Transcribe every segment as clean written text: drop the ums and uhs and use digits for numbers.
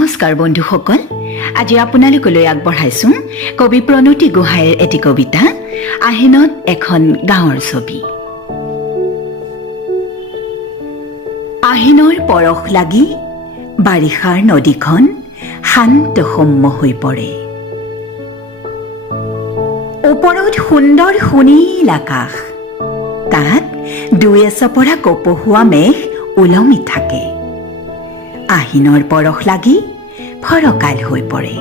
নমস্কাৰ বন্ধুসকল, আজি আপোনালোকলৈ আগবঢ়াইছোঁ কবি প্ৰণতি গোহাঁইৰ এটি কবিতা আহিনত এখন গাঁৱৰ ছবি। আহিনৰ পৰশ লাগি বাৰিষাৰ নদীখন শান্ত সৌম্য হৈ পৰে। ওপৰত সুন্দৰ সুনীল আকাশ, তাত দুই এচপৰা কপহুৱা মেঘ ওলমি থাকে। আহিনৰ পৰশ লাগি ফৰকাল হৈ পৰে।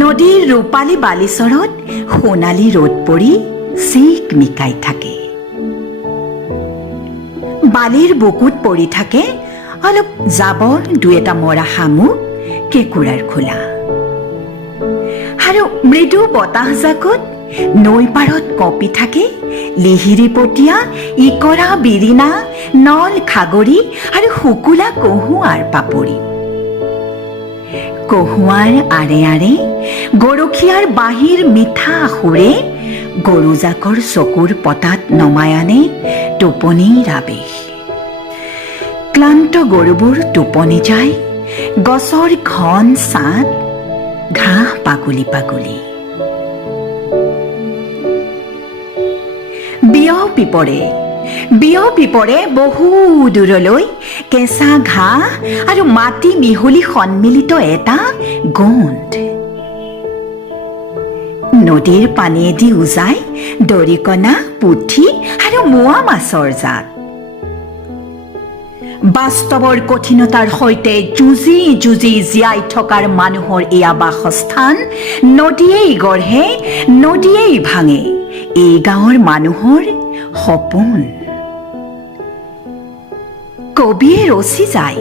নদীৰ ৰূপালী বালিচৰত সোণালী ৰ'দ পৰি চিকমিকাই থাকে। বালিৰ বুকুত পৰি থাকে অলপ জাবৰ দুই এটা মৰা শামুক, কেঁকুৰাৰ খোলা। আৰু মৃদু বতাহজাকত নৈ পাৰত কঁপি থাকে লিহিৰিপতীয়া ইকৰা বিৰিণা, নল খাগৰি আৰু শুকুলা কহুৱাৰ পাপৰি। কহুৱাৰ আৰে আৰে গৰখীয়াৰ বাঁহীৰ মিঠা সুৰে গৰুজাকৰ চকুৰ পতাত নমাই আনে টোপনিৰ আবেশ। ক্লান্ত গৰুবোৰ টোপনি যায় গছৰ ঘন ছাঁত ঘাঁহ পাগুলি পাগুলি। বিয়পি পৰে বহু দূৰলৈ কেঁচা ঘাঁহ আৰু মাটি মিহলি সন্মিলিত এটা গোন্ধ। নদীৰ পানীয়েদি উজাই দৰিকণা, পুঠি আৰু মোৱা মাছৰ জাক। বাস্তৱৰ কঠিনতাৰ সৈতে যুঁজি যুঁজি জীয়াই থকাৰ মানুহৰ এয়া বাসস্থান। নদীয়েই গঢ়ে, নদীয়েই ভাঙে এই গাঁৱৰ মানুহৰ সপোন। কবিয়ে ৰচি যায়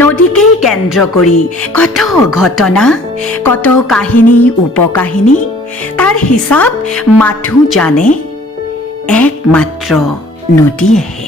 নদীকেই কেন্দ্ৰ কৰি কত ঘটনা, কত কাহিনী উপকাহিনী। তাৰ হিচাপ মাথো জানে একমাত্ৰ নদীয়েহে।